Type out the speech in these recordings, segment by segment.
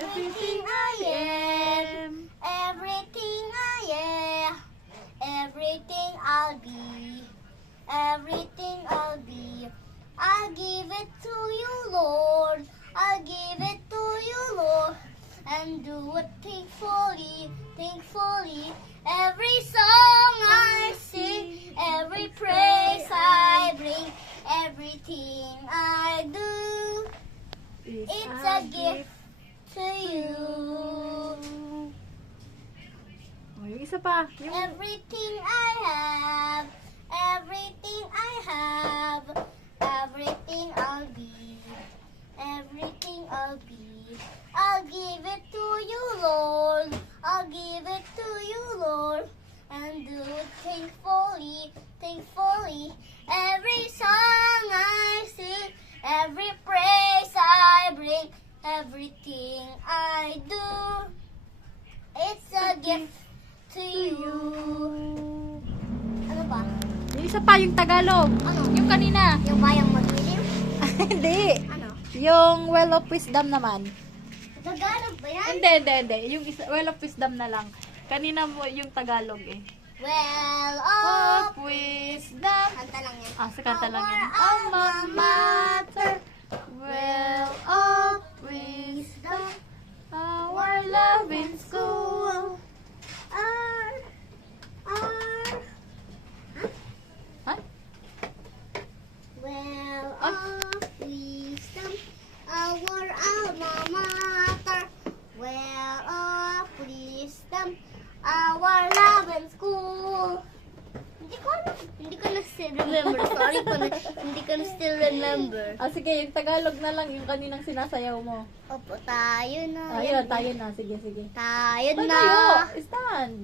everything I am, everything I am, everything I'll be, everything I'll be. I'll give it to you, Lord. I'll give it to you, Lord. And do it thankfully, thankfully. Every song I sing, every praise I bring, everything I do, it's a gift to you. Oh, yung isa pa. Yung... Everything I have, everything I have, everything I'll be, everything I'll be. I'll give it to you, Lord. I'll give it to you, Lord. And do it thankfully, thankfully. Every song I sing, every praise I bring, everything I do, it's a gift to you. Ano ba? Yung isa pa, yung Tagalog. Ano? Yung kanina. Yung bayang magiliw? Hindi. Ano? Yung Well of Wisdom naman. Tagalog ba yan? Hindi. Yung isa, Well of Wisdom na lang. Kanina mo yung Tagalog eh. Well, Of Wisdom. kanta lang yan. Sa kanta lang yan. Our alma mater, Well of Wisdom. Our love in school. our, Ha? well of wisdom, our alma mater, well of wisdom, our love and school. Hindi ko na still remember. Sorry po, hindi ko na still remember. Sige, yung Tagalog na lang, yung kaninang sinasayaw mo. Opo, tayo na. Ayun, tayo na. Sige. Tayo na. Tayo! Stand!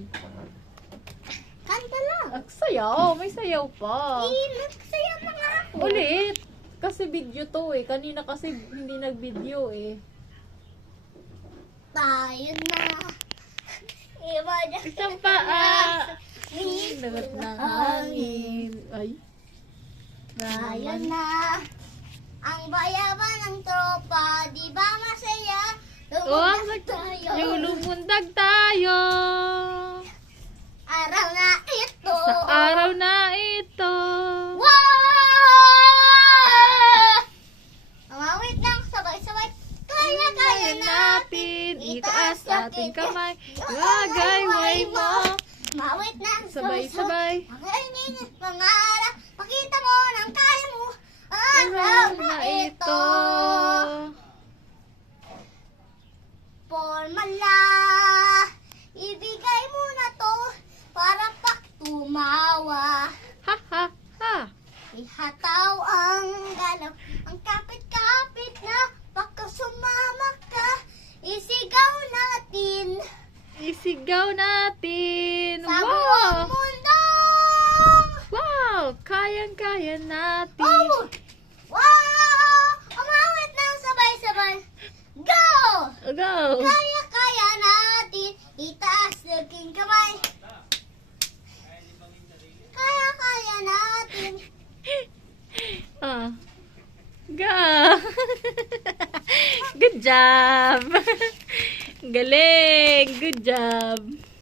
Kanta lang. Sayaw! May sayaw pa. Nagsayaw na nga ako. Ulit! Kasi video to eh. Kanina kasi hindi nag-video eh. Tayo na. Iba niya. Isang paa! Lagot ng hangin. Ay. Tayo na. Ang bayaban ng tropa, di ba masaya? Lumundag tayo. Yung lumundag tayo. Araw na ito. Sa araw na ito. Wow! Umawit lang, sabay-sabay. Kaya natin. Itaas ating kamay. Wagayway mo. Mawit lang, Sabay-sabay. Ang pangarap, pakita mo ng kaya mo. Araw na ito. Formala, ibigay mo na to para paktumawa. Ha ha ha. Ihataw ang galaw, ang kapit-kapit na, baka sumama ka, isigaw natin. Isigaw natin. Sa buong Wow! mundo. Wow! Kayang-kaya natin. Oh! Wow! Umawit ng sabay-sabay. Go! Go! Kaya natin. Itaas naging kamay. Kaya natin. Go! Good job! Galing! Good job!